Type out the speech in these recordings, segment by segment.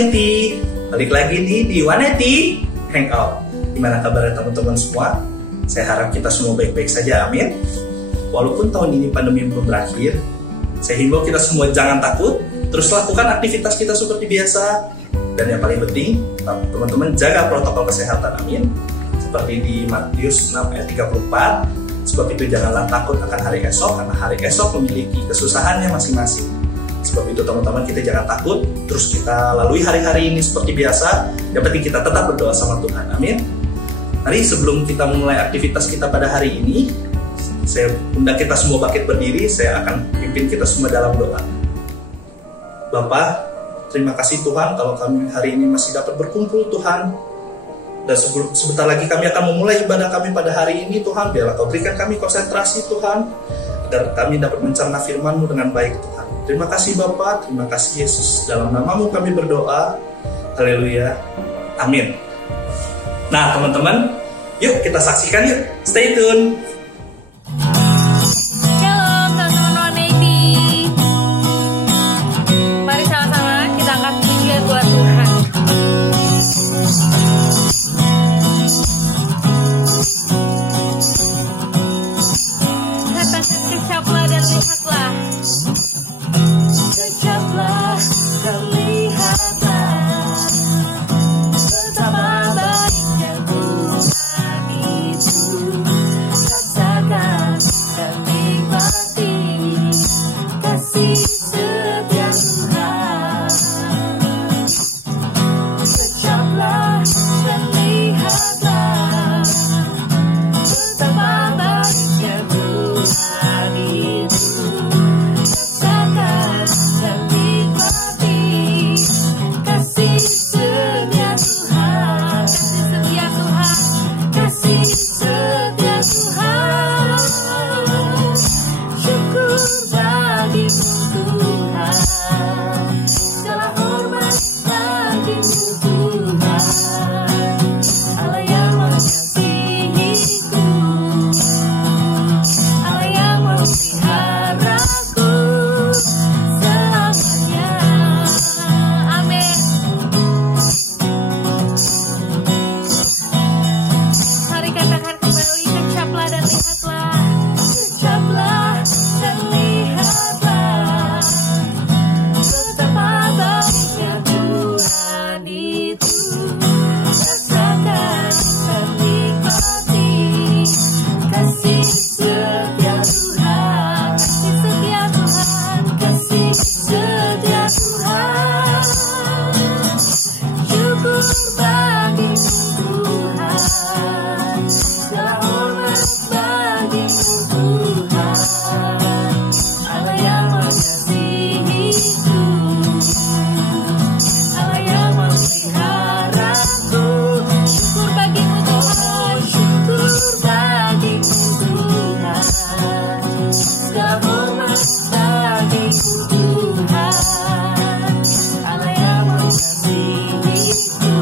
Waneti, balik lagi nih di Waneti Hangout. Gimana kabarnya teman-teman semua? Saya harap kita semua baik-baik saja, amin. Walaupun tahun ini pandemi belum berakhir, saya himbau kita semua jangan takut, terus lakukan aktivitas kita seperti biasa. Dan yang paling penting, teman-teman jaga protokol kesehatan, amin. Seperti di Matius 6 ayat 34, sebab itu janganlah takut akan hari esok, karena hari esok memiliki kesusahannya masing-masing. Sebab itu teman-teman kita jangan takut, terus kita lalui hari-hari ini seperti biasa. Yang penting kita tetap berdoa sama Tuhan, amin. Mari sebelum kita memulai aktivitas kita pada hari ini, saya undang kita semua bangkit berdiri. Saya akan pimpin kita semua dalam doa. Bapa, terima kasih Tuhan kalau kami hari ini masih dapat berkumpul Tuhan. Dan sebentar lagi kami akan memulai ibadah kami pada hari ini Tuhan. Biarlah Kau berikan kami konsentrasi Tuhan, agar kami dapat mencerna firman-Mu dengan baik Tuhan. Terima kasih Bapa, terima kasih Yesus. Dalam nama-Mu kami berdoa. Haleluya. Amin. Nah teman-teman, yuk kita saksikan yuk. Stay tune. Shalom teman-teman Waneti. Mari sama-sama kita angkat pujian buat Tuhan. Kata kecaplah dan lihatlah. Kecaplah dan lihatlah, betapa baiknya Tuhan itu. Rasakan dan nikmati kasih setia Tuhan. Kecaplah dan lihatlah, betapa baiknya Tuhan itu. Rasakan dan nikmati kasih setia Tuhan. Kasih setia Tuhan. Kasih setia Tuhan. Syukur bagimu Tuhan. Segala hormat bagimu Tuhan. Allah yang mengasihiku, Allah yang memeliharaku selamanya. Amin. Mari katakan kembali, kecaplah dan lihatlah. Kecaplah dan lihatlah, betapa baiknya Tuhan itu. Rasakan dan nikmati kasih setia Tuhan. Kasih setia Tuhan. Kasih setia Tuhan. Syukur bagimu Tuhan. Segala hormat bagimu Tuhan. Allah yang mengasihiku, Allah yang memeliharaku. Syukur bagimu Tuhan. Syukur bagimu Tuhan. Segala hormat bagimu Tuhan. Allah yang mengasihiku,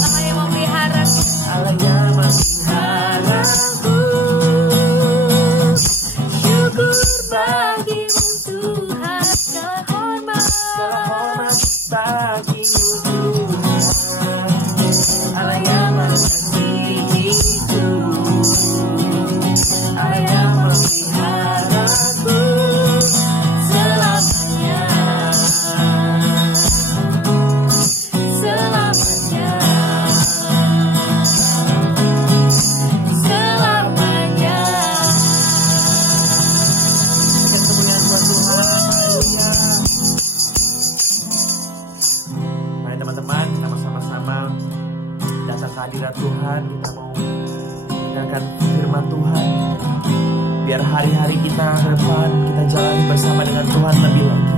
Allah yang memeliharaku, Allah yang memeliharaku. Syukur bagimu Tuhan. Segala hormat bagimu Tuhan. Allah yang mengasihiku, Allah yang memeliharaku selamanya. Selamanya. Selamanya. Dan kemuliaan buat Tuhan. Haleluya. Mari teman-teman kita bersama-sama datang ke hadirat Tuhan. Kita mau mendengarkan firman Tuhan. Biar hari-hari kita ke depan kita jalani bersama dengan Tuhan lebih lagi.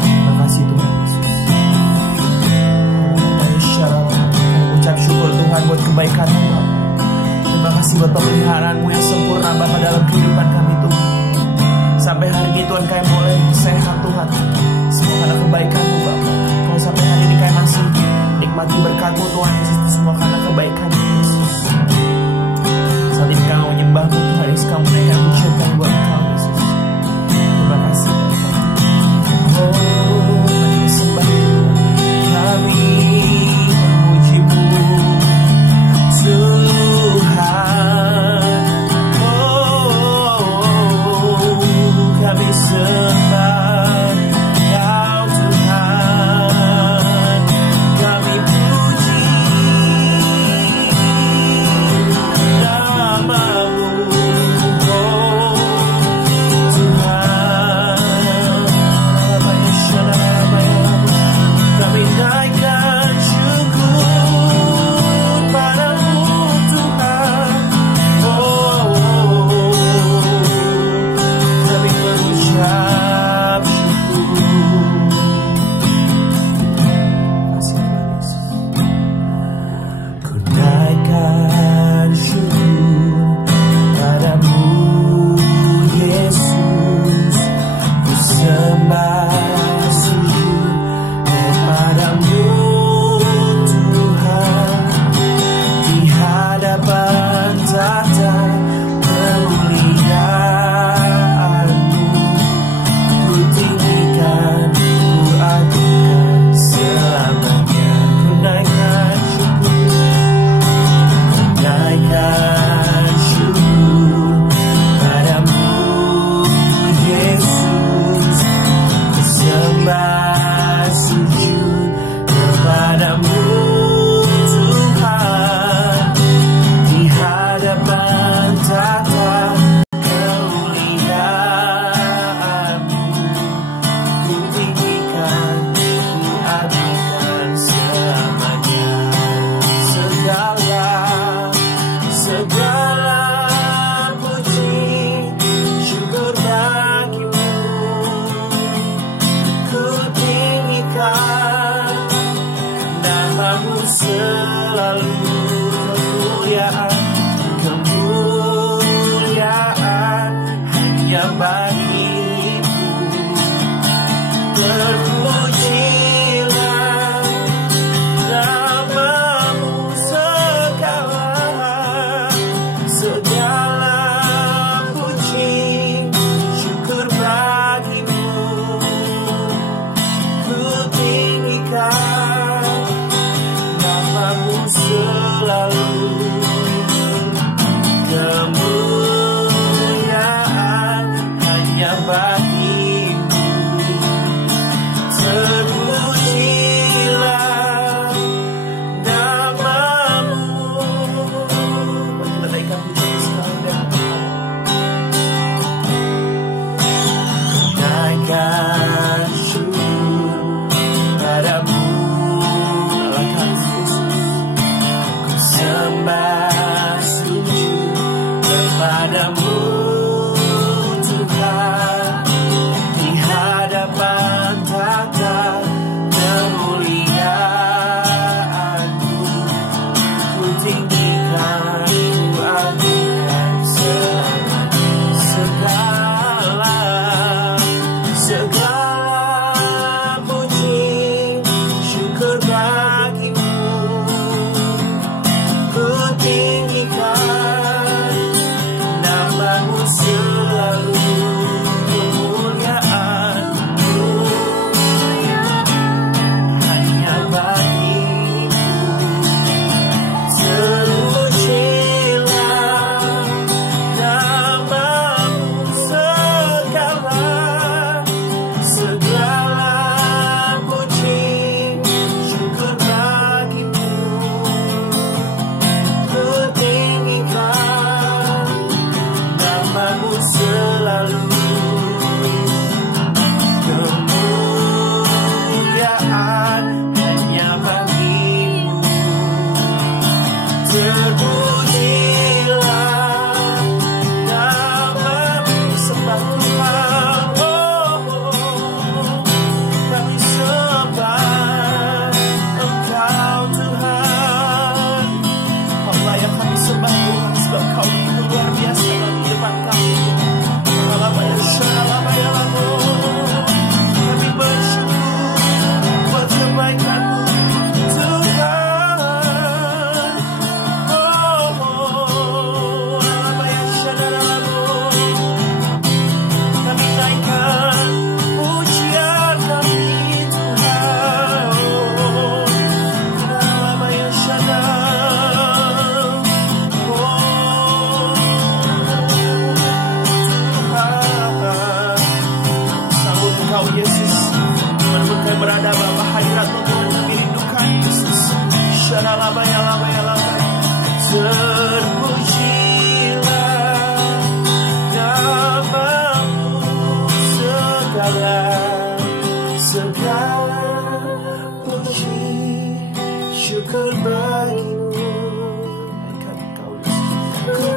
Terima kasih Tuhan Yesus. Ucap syukur Tuhan buat kebaikan-Mu. Terima kasih buat pemeliharaan-Mu yang sempurna Bapa dalam kehidupan kami Tuhan. Sampai hari ini Tuhan kami boleh sehat Tuhan. Semua karena kebaikan-Mu Bapa. Kalau sampai hari ini kami masih nikmati berkat-Mu Tuhan Yesus, semua karena kebaikan-Mu Yesus. Saat ini kami menyembah-Mu Tuhan Yesus, kami menaikkan pujian kami buat Engkau Yesus. Terima kasih Bapa. Oh, mari sembah kami.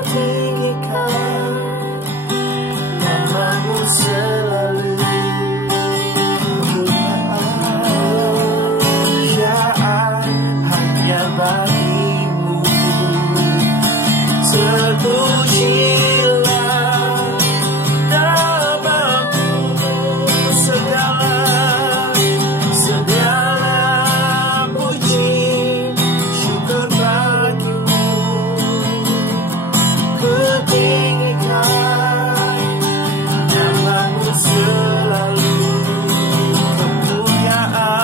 tinggikan namamu selalu. Kemuliaan hanya bagimu. Terpujilah namamu, segala puji syukur bagimu. Kutinggikan namamu selalu. Kemuliaan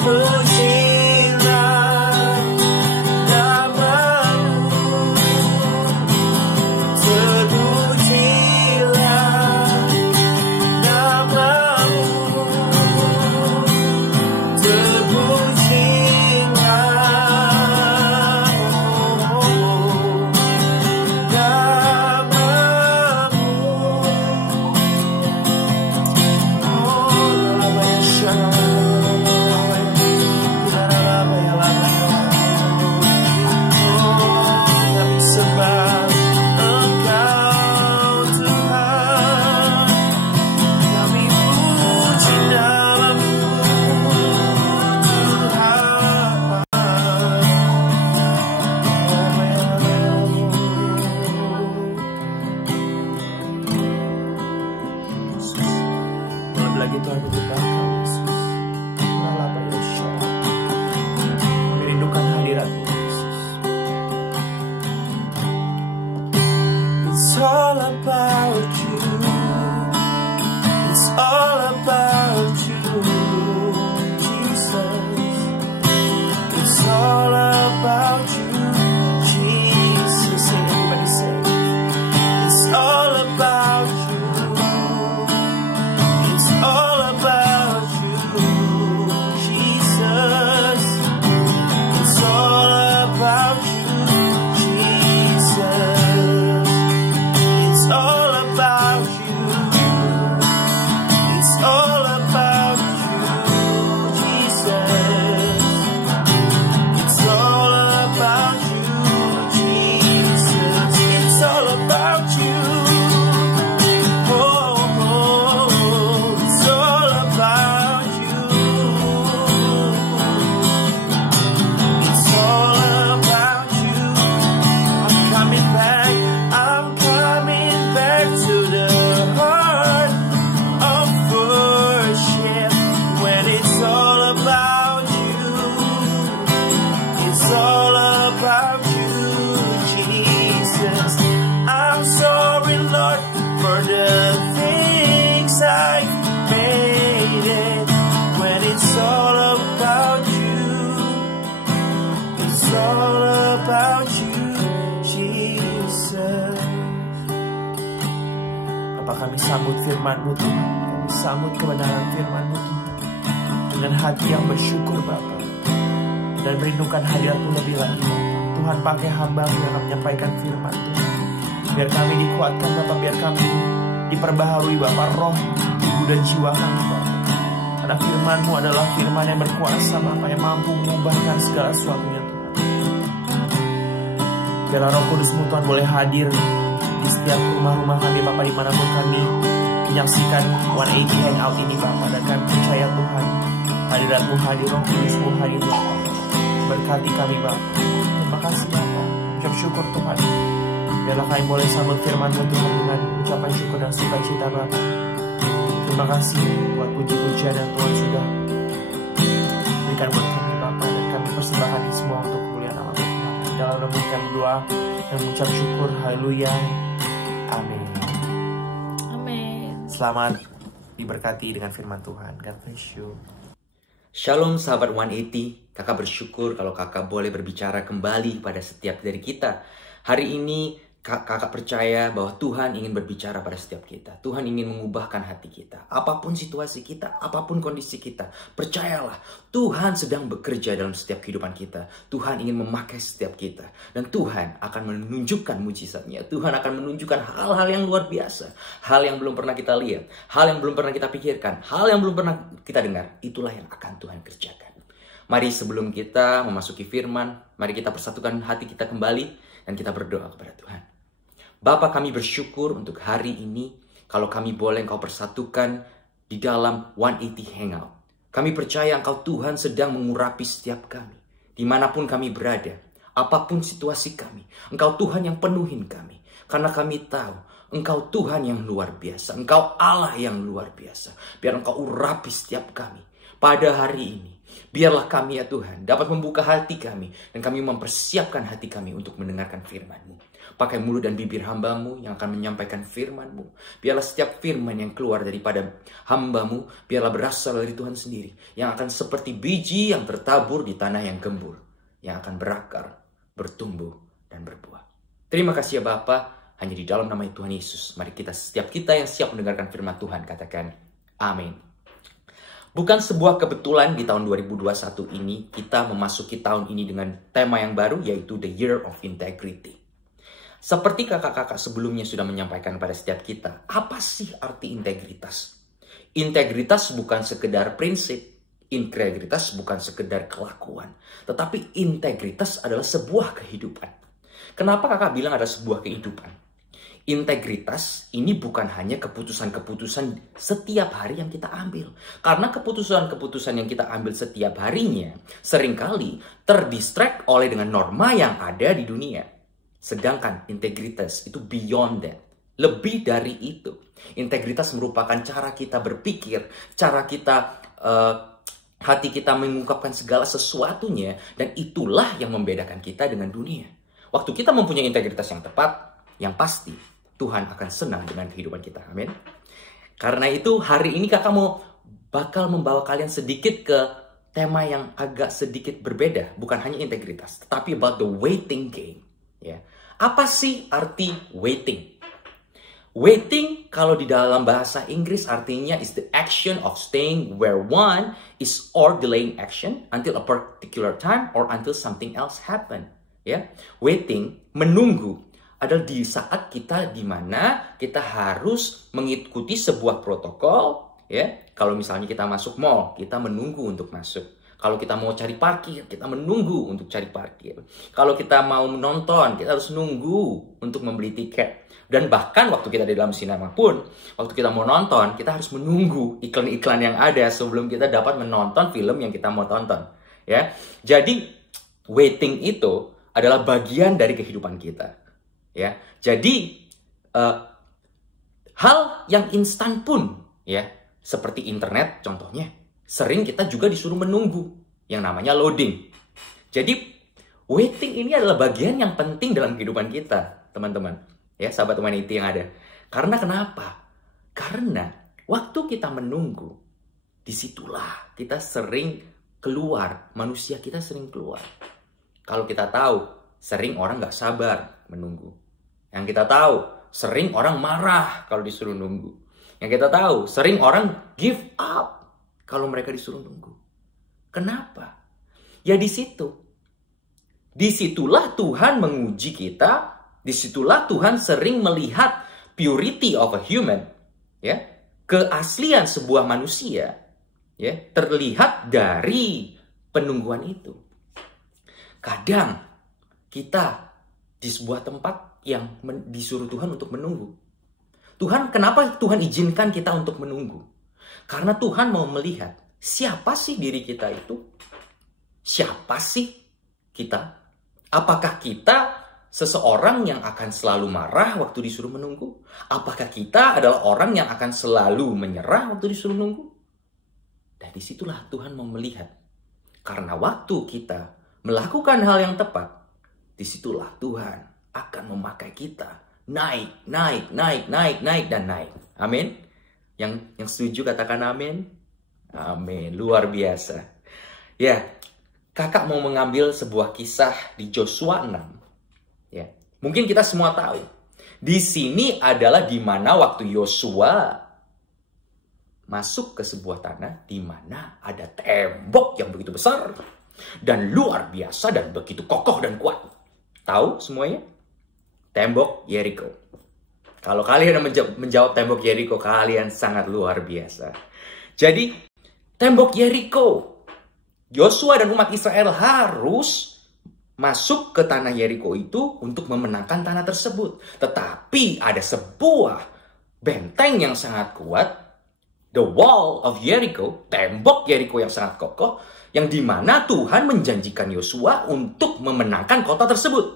terpujilah namamu, terpujilah namamu, lagi Tuhan menyembah Kau Yesus. Merindukan hadirat-Mu Yesus. It's all about you. It's all about you, Jesus. It's all about you, Jesus. Everybody say, it's all about you. All about you, Jesus. It's all about you, Jesus. It's all about you. It's all about you, Jesus. It's all about you, Jesus. It's all about you. Kami sambut firman-Mu Tuhan. Kami sambut kebenaran firman-Mu Tuhan dengan hati yang bersyukur Bapa, dan merindukan hadirat-Mu lebih lagi. Tuhan, pakai hamba-Mu yang akan menyampaikan firman Tuhan. Biar kami dikuatkan Bapa, biar kami diperbaharui Bapa, roh, tubuh dan jiwa kami Bapa. Karena firman-Mu adalah firman yang berkuasa Bapa, yang mampu mengubahkan segala sesuatunya Tuhan. Biarlah Roh Kudus-Mu Tuhan boleh hadir di setiap rumah-rumah kami Bapa, dimanapun kami menyaksikan 180 Hangout ini Bapa. Dan kami percaya Tuhan, hadirat-Mu hadir, Roh Kudus-Mu hadir Bapa. Berkati kami Bapa. Terima kasih Bapa. Ucap syukur Tuhan. Biarlah kami boleh sambut firman-Mu Tuhan dengan ucapan syukur dan sukacita Bapa. Terima kasih buat puji-pujian yang Tuhan sudah berikan buat kami Bapa. Dan kami persembahkan ini semua untuk kemuliaan nama Tuhan. Dalam nama kami berdoa dan mengucap syukur. Haleluya. Amin. Amin. Selamat diberkati dengan firman Tuhan. God bless you. Shalom sahabat 180, kakak bersyukur kalau kakak boleh berbicara kembali pada setiap dari kita. Hari ini kakak percaya bahwa Tuhan ingin berbicara pada setiap kita. Tuhan ingin mengubahkan hati kita. Apapun situasi kita, apapun kondisi kita, percayalah Tuhan sedang bekerja dalam setiap kehidupan kita. Tuhan ingin memakai setiap kita. Dan Tuhan akan menunjukkan mujizatnya. Tuhan akan menunjukkan hal-hal yang luar biasa. Hal yang belum pernah kita lihat. Hal yang belum pernah kita pikirkan. Hal yang belum pernah kita dengar. Itulah yang akan Tuhan kerjakan. Mari sebelum kita memasuki firman, mari kita persatukan hati kita kembali dan kita berdoa kepada Tuhan. Bapa, kami bersyukur untuk hari ini, kalau kami boleh Engkau persatukan di dalam 180 Hangout. Kami percaya Engkau Tuhan sedang mengurapi setiap kami, dimanapun kami berada, apapun situasi kami. Engkau Tuhan yang penuhin kami, karena kami tahu Engkau Tuhan yang luar biasa, Engkau Allah yang luar biasa. Biar Engkau urapi setiap kami pada hari ini. Biarlah kami ya Tuhan dapat membuka hati kami, dan kami mempersiapkan hati kami untuk mendengarkan firman-Mu. Pakai mulut dan bibir hamba-Mu yang akan menyampaikan firman-Mu. Biarlah setiap firman yang keluar daripada hamba-Mu, biarlah berasal dari Tuhan sendiri, yang akan seperti biji yang tertabur di tanah yang gembur, yang akan berakar, bertumbuh, dan berbuah. Terima kasih ya Bapa. Hanya di dalam nama Tuhan Yesus, mari setiap kita yang siap mendengarkan firman Tuhan, katakan amin. Bukan sebuah kebetulan di tahun 2021 ini, kita memasuki tahun ini dengan tema yang baru, yaitu The Year of Integrity. Seperti kakak-kakak sebelumnya sudah menyampaikan pada setiap kita, apa sih arti integritas? Integritas bukan sekedar prinsip, integritas bukan sekedar kelakuan, tetapi integritas adalah sebuah kehidupan. Kenapa kakak bilang ada sebuah kehidupan? Integritas ini bukan hanya keputusan-keputusan setiap hari yang kita ambil. Karena keputusan-keputusan yang kita ambil setiap harinya seringkali terdistract oleh dengan norma yang ada di dunia. Sedangkan integritas itu beyond that. Lebih dari itu. Integritas merupakan cara kita berpikir, cara kita, hati kita mengungkapkan segala sesuatunya, dan itulah yang membedakan kita dengan dunia. Waktu kita mempunyai integritas yang tepat, yang pasti Tuhan akan senang dengan kehidupan kita. Amin. Karena itu hari ini kakak bakal membawa kalian sedikit ke tema yang agak sedikit berbeda. Bukan hanya integritas, tetapi about the waiting game. Ya. Apa sih arti waiting? Waiting kalau di dalam bahasa Inggris artinya is the action of staying where one is or delaying action until a particular time or until something else happen. Ya. Waiting, menunggu, adalah di saat kita di mana kita harus mengikuti sebuah protokol, ya. Kalau misalnya kita masuk mall, kita menunggu untuk masuk. Kalau kita mau cari parkir, kita menunggu untuk cari parkir. Kalau kita mau menonton, kita harus nunggu untuk membeli tiket. Dan bahkan waktu kita di dalam sinema pun, waktu kita mau nonton, kita harus menunggu iklan-iklan yang ada sebelum kita dapat menonton film yang kita mau tonton, ya. Jadi waiting itu adalah bagian dari kehidupan kita. Ya, jadi hal yang instan pun, ya, seperti internet contohnya, sering kita juga disuruh menunggu, yang namanya loading. Jadi waiting ini adalah bagian yang penting dalam kehidupan kita, teman-teman, ya, sahabat humanity yang ada. Karena kenapa? Karena waktu kita menunggu, disitulah kita sering keluar, manusia kita sering keluar. Kalau kita tahu, sering orang nggak sabar menunggu. Yang kita tahu, sering orang marah kalau disuruh nunggu. Yang kita tahu, sering orang give up kalau mereka disuruh nunggu. Kenapa? Ya di situ. Disitulah Tuhan menguji kita. Disitulah Tuhan sering melihat purity of a human. Ya, keaslian sebuah manusia, ya, terlihat dari penungguan itu. Kadang kita di sebuah tempat yang disuruh Tuhan untuk menunggu. Kenapa Tuhan izinkan kita untuk menunggu? Karena Tuhan mau melihat siapa sih diri kita itu? Siapa sih kita? Apakah kita seseorang yang akan selalu marah waktu disuruh menunggu? Apakah kita adalah orang yang akan selalu menyerah waktu disuruh menunggu? Dan disitulah Tuhan mau melihat. Karena waktu kita melakukan hal yang tepat, disitulah Tuhan akan memakai kita naik, dan naik. Amin. Yang setuju katakan amin. Amin. Luar biasa. Ya, kakak mau mengambil sebuah kisah di Yosua 6. Ya, mungkin kita semua tahu. Di sini adalah di mana waktu Yosua masuk ke sebuah tanah di mana ada tembok yang begitu besar dan luar biasa dan begitu kokoh dan kuat. Tahu semuanya? Tembok Yeriko. Kalau kalian menjawab tembok Yeriko, kalian sangat luar biasa. Jadi, tembok Yeriko Yosua dan umat Israel harus masuk ke tanah Yeriko itu untuk memenangkan tanah tersebut. Tetapi ada sebuah benteng yang sangat kuat, the wall of Jericho, tembok Yeriko yang sangat kokoh, yang dimana Tuhan menjanjikan Yosua untuk memenangkan kota tersebut.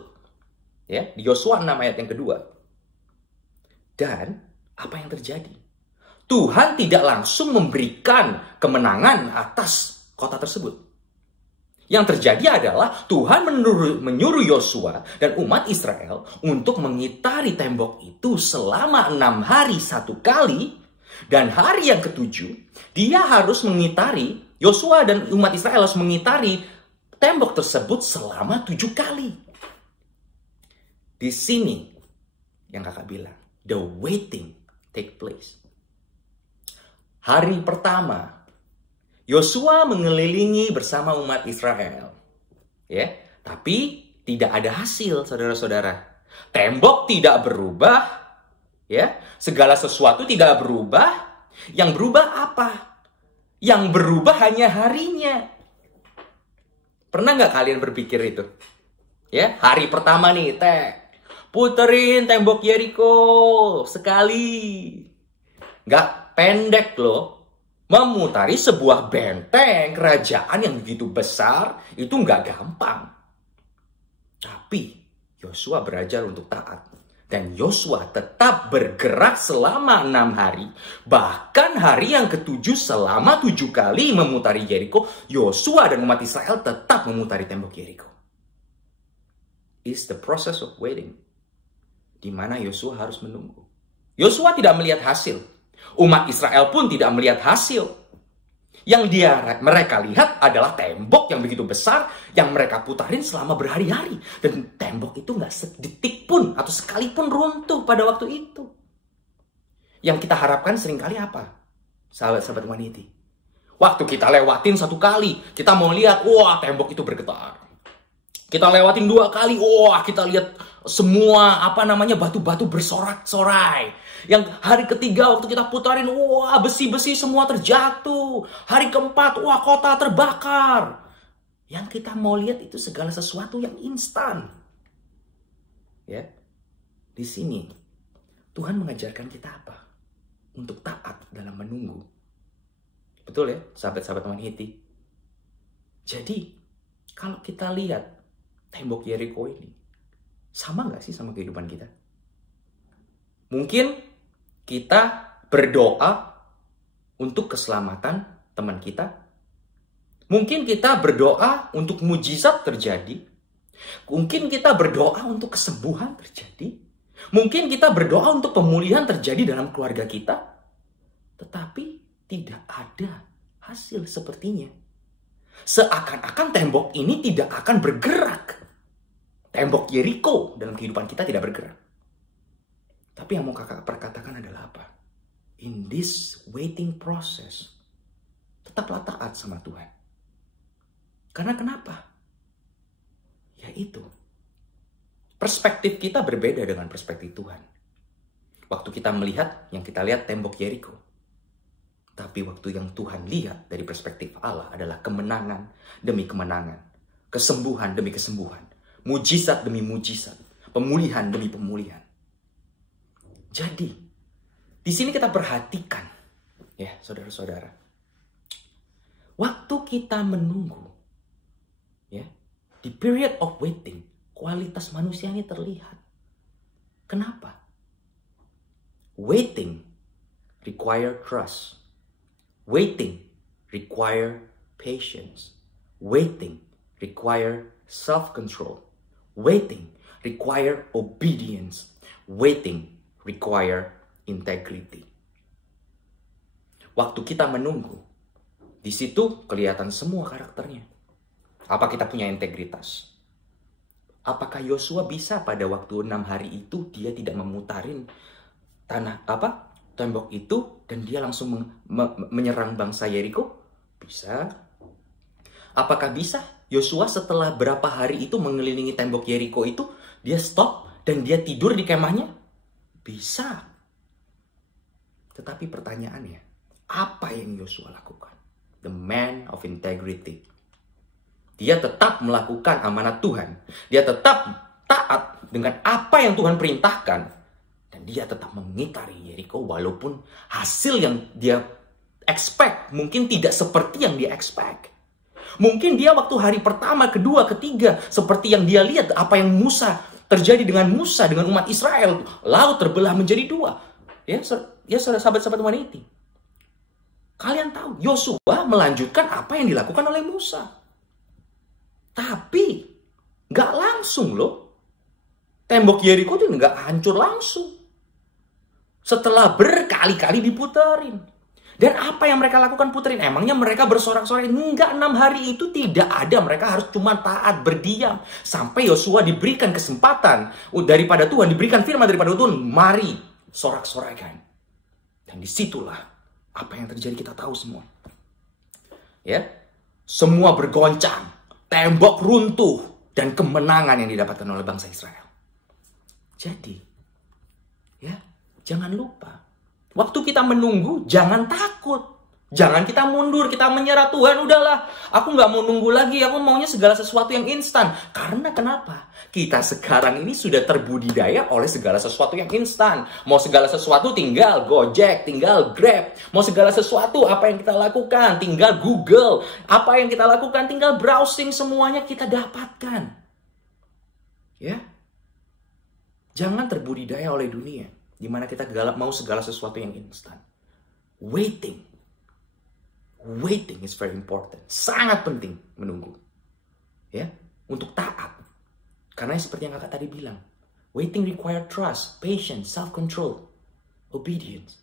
Ya, di Yosua 6 ayat yang kedua. Dan apa yang terjadi? Tuhan tidak langsung memberikan kemenangan atas kota tersebut. Yang terjadi adalah Tuhan menyuruh Yosua dan umat Israel untuk mengitari tembok itu selama 6 hari 1 kali. Dan hari yang ketujuh, dia harus mengitari, Yosua dan umat Israel harus mengitari tembok tersebut selama 7 kali. Di sini yang kakak bilang, the waiting take place. Hari pertama, Yosua mengelilingi bersama umat Israel. Ya, tapi tidak ada hasil, saudara-saudara. Tembok tidak berubah, ya. Segala sesuatu tidak berubah. Yang berubah apa? Yang berubah hanya harinya. Pernah nggak kalian berpikir itu? Ya, hari pertama nih, puterin tembok Yeriko sekali. Nggak pendek loh. Memutari sebuah benteng kerajaan yang begitu besar itu nggak gampang. Tapi Yosua belajar untuk taat. Dan Yosua tetap bergerak selama 6 hari. Bahkan hari yang ketujuh selama 7 kali memutari Yeriko, Yosua dan umat Israel tetap memutari tembok Yeriko. It's the process of waiting. Di mana Yosua harus menunggu. Yosua tidak melihat hasil. Umat Israel pun tidak melihat hasil. Yang mereka lihat adalah tembok yang begitu besar yang mereka putarin selama berhari-hari. Dan tembok itu nggak sedetik pun atau sekalipun runtuh pada waktu itu. Yang kita harapkan seringkali apa? Sahabat-sahabat wanita. Waktu kita lewatin 1 kali, kita mau lihat, wah tembok itu bergetar. Kita lewatin 2 kali, wah kita lihat semua batu-batu bersorak-sorai. Yang hari ketiga waktu kita putarin, wah besi-besi semua terjatuh. Hari keempat, wah kota terbakar. Yang kita mau lihat itu segala sesuatu yang instan. Ya, di sini Tuhan mengajarkan kita apa? Untuk taat dalam menunggu. Betul ya, sahabat-sahabat teman Hiti. Jadi, kalau kita lihat tembok Yeriko ini, sama nggak sih sama kehidupan kita? Mungkin kita berdoa untuk keselamatan teman kita. Mungkin kita berdoa untuk mujizat terjadi. Mungkin kita berdoa untuk kesembuhan terjadi. Mungkin kita berdoa untuk pemulihan terjadi dalam keluarga kita. Tetapi tidak ada hasil sepertinya. Seakan-akan tembok ini tidak akan bergerak. Tembok Yeriko dalam kehidupan kita tidak bergerak. Tapi yang mau kakak perkatakan adalah apa? In this waiting process, tetaplah taat sama Tuhan. Karena kenapa? Yaitu, perspektif kita berbeda dengan perspektif Tuhan. Waktu kita melihat, yang kita lihat tembok Yeriko. Tapi waktu yang Tuhan lihat dari perspektif Allah adalah kemenangan demi kemenangan. Kesembuhan demi kesembuhan. Mujizat demi mujizat. Pemulihan demi pemulihan. Jadi, di sini kita perhatikan, ya saudara-saudara. Waktu kita menunggu, ya, di period of waiting, kualitas manusia ini terlihat. Kenapa? Waiting require trust. Waiting require patience. Waiting require self-control. Waiting require obedience. Waiting require integrity. Waktu kita menunggu, di situ kelihatan semua karakternya. Apa kita punya integritas? Apakah Yosua bisa pada waktu 6 hari itu dia tidak memutarin tembok itu dan dia langsung menyerang bangsa Yeriko? Bisa. Apakah bisa Yosua setelah berapa hari itu mengelilingi tembok Yeriko itu dia stop dan dia tidur di kemahnya? Bisa. Tetapi pertanyaannya, apa yang Yosua lakukan? The man of integrity. Dia tetap melakukan amanat Tuhan. Dia tetap taat dengan apa yang Tuhan perintahkan. Dan dia tetap mengitari Yeriko walaupun hasil yang dia expect mungkin tidak seperti yang dia expect. Mungkin dia waktu hari pertama, kedua, ketiga seperti yang dia lihat apa yang terjadi dengan Musa, dengan umat Israel. Laut terbelah menjadi dua. Ya sahabat-sahabat wanita. Kalian tahu, Yosua melanjutkan apa yang dilakukan oleh Musa. Tapi nggak langsung loh. Tembok Yeriko itu nggak hancur langsung. Setelah berkali-kali diputerin. Dan apa yang mereka lakukan puterin? Emangnya mereka bersorak-sorai? Enggak, 6 hari itu tidak ada. Mereka harus cuma taat, berdiam. Sampai Yosua diberikan kesempatan. Daripada Tuhan, diberikan firman daripada Tuhan. Mari, sorak-sorai kan. Dan disitulah apa yang terjadi kita tahu semua. Ya, semua bergoncang. Tembok runtuh. Dan kemenangan yang didapatkan oleh bangsa Israel. Jadi, ya, jangan lupa. Waktu kita menunggu, jangan takut. Jangan kita mundur, kita menyerah. Tuhan, udahlah. Aku nggak mau nunggu lagi. Aku maunya segala sesuatu yang instan. Karena kenapa? Kita sekarang ini sudah terbudidaya oleh segala sesuatu yang instan. Mau segala sesuatu tinggal Gojek, tinggal Grab. Mau segala sesuatu, apa yang kita lakukan? Tinggal Google. Apa yang kita lakukan? Tinggal browsing. Semuanya kita dapatkan. Ya. Jangan terbudidaya oleh dunia. Di mana kita mau segala sesuatu yang instan. Waiting is very important. Sangat penting menunggu. Ya, untuk taat. Karena seperti yang kakak tadi bilang. Waiting require trust, patience, self-control, obedience.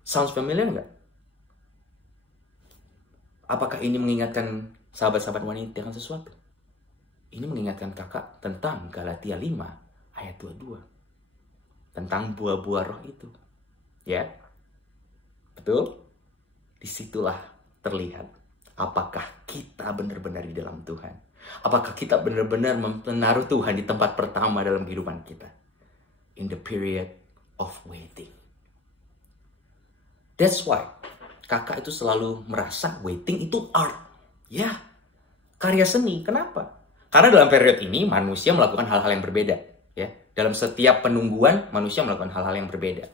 Sounds familiar nggak? Apakah ini mengingatkan sahabat-sahabat wanita akan sesuatu? Ini mengingatkan kakak tentang Galatia 5 ayat 22. Tentang buah-buah roh itu. Ya. Betul? Disitulah terlihat. Apakah kita benar-benar di dalam Tuhan? Apakah kita benar-benar menaruh Tuhan di tempat pertama dalam kehidupan kita? In the period of waiting. That's why kakak itu selalu merasa waiting itu art. Ya. Karya seni. Kenapa? Karena dalam periode ini manusia melakukan hal-hal yang berbeda. Ya. Dalam setiap penungguan, manusia melakukan hal-hal yang berbeda.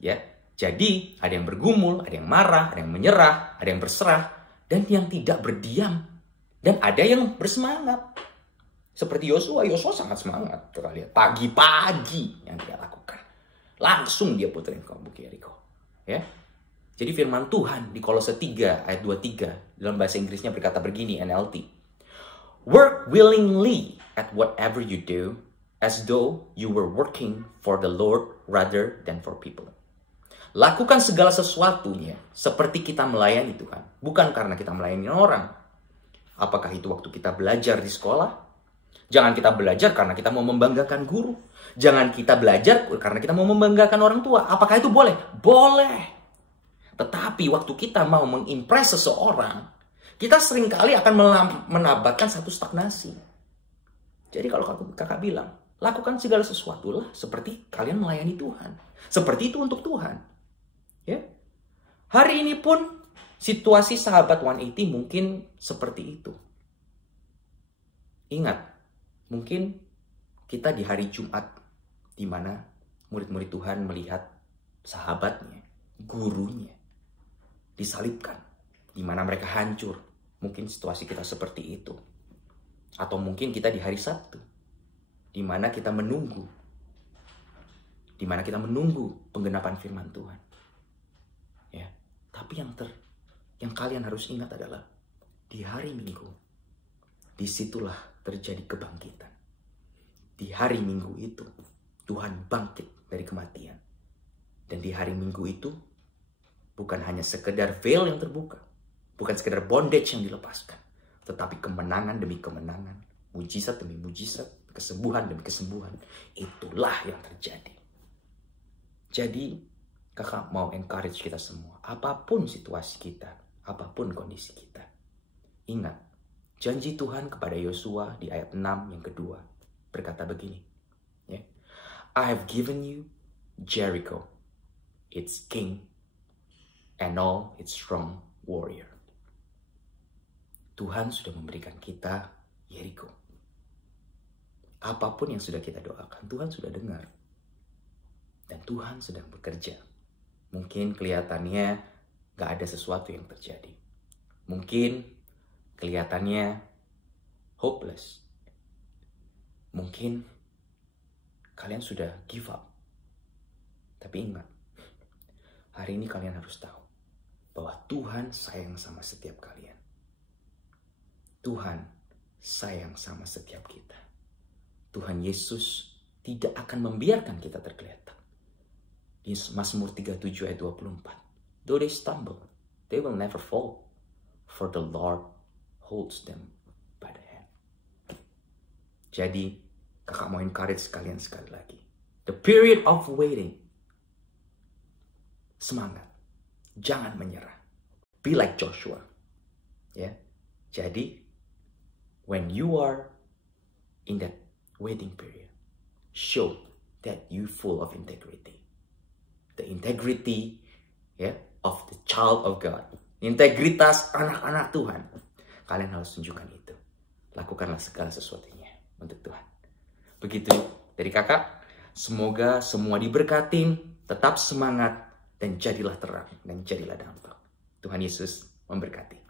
Ya, jadi ada yang bergumul, ada yang marah, ada yang menyerah, ada yang berserah, dan yang tidak berdiam. Dan ada yang bersemangat. Seperti Yosua sangat semangat. Kita lihat pagi-pagi yang dia lakukan. Langsung dia puterin tembok Yeriko. Ya. Jadi firman Tuhan di Kolose 3 ayat 23 dalam bahasa Inggrisnya berkata begini, NLT. Work willingly at whatever you do, as though you were working for the Lord rather than for people. Lakukan segala sesuatunya seperti kita melayani Tuhan. Bukan karena kita melayani orang. Apakah itu waktu kita belajar di sekolah? Jangan kita belajar karena kita mau membanggakan guru. Jangan kita belajar karena kita mau membanggakan orang tua. Apakah itu boleh? Boleh. Tetapi waktu kita mau mengimpress seseorang, kita seringkali akan menambahkan satu stagnasi. Jadi kalau kakak bilang, lakukan segala sesuatu lah seperti kalian melayani Tuhan. Seperti itu untuk Tuhan. Ya. Hari ini pun situasi sahabat 180 mungkin seperti itu. Ingat, mungkin kita di hari Jumat di mana murid-murid Tuhan melihat sahabatnya, gurunya disalibkan, di mana mereka hancur. Mungkin situasi kita seperti itu. Atau mungkin kita di hari Sabtu, di mana kita menunggu. Di mana kita menunggu penggenapan firman Tuhan. Ya, tapi yang kalian harus ingat adalah di hari Minggu, disitulah terjadi kebangkitan. Di hari Minggu itu Tuhan bangkit dari kematian. Dan di hari Minggu itu bukan hanya sekedar veil yang terbuka, bukan sekedar bondage yang dilepaskan, tetapi kemenangan demi kemenangan, mujizat demi mujizat, kesembuhan demi kesembuhan. Itulah yang terjadi. Jadi, kakak mau encourage kita semua. Apapun situasi kita, apapun kondisi kita. Ingat, janji Tuhan kepada Yosua di ayat 6 yang kedua. Berkata begini. Ya, I have given you Jericho, its king, and all its strong warrior. Tuhan sudah memberikan kita Yeriko. Apapun yang sudah kita doakan, Tuhan sudah dengar. Dan Tuhan sedang bekerja. Mungkin kelihatannya gak ada sesuatu yang terjadi. Mungkin kelihatannya hopeless. Mungkin kalian sudah give up. Tapi ingat, hari ini kalian harus tahu bahwa Tuhan sayang sama setiap kalian. Tuhan sayang sama setiap kita. Tuhan Yesus tidak akan membiarkan kita tergeletak. Di Mazmur 37 ayat 24. Though they stumble, they will never fall. For the Lord holds them by the hand. Jadi, kakak mau encourage kalian sekali lagi. The period of waiting. Semangat. Jangan menyerah. Be like Joshua. Ya. Jadi, when you are in that waiting period, show that you full of integrity. The integrity of the child of God. Integritas anak-anak Tuhan. Kalian harus tunjukkan itu. Lakukanlah segala sesuatunya untuk Tuhan. Begitu dari kakak. Semoga semua diberkatin. Tetap semangat. Dan jadilah terang. Dan jadilah dampak. Tuhan Yesus memberkati.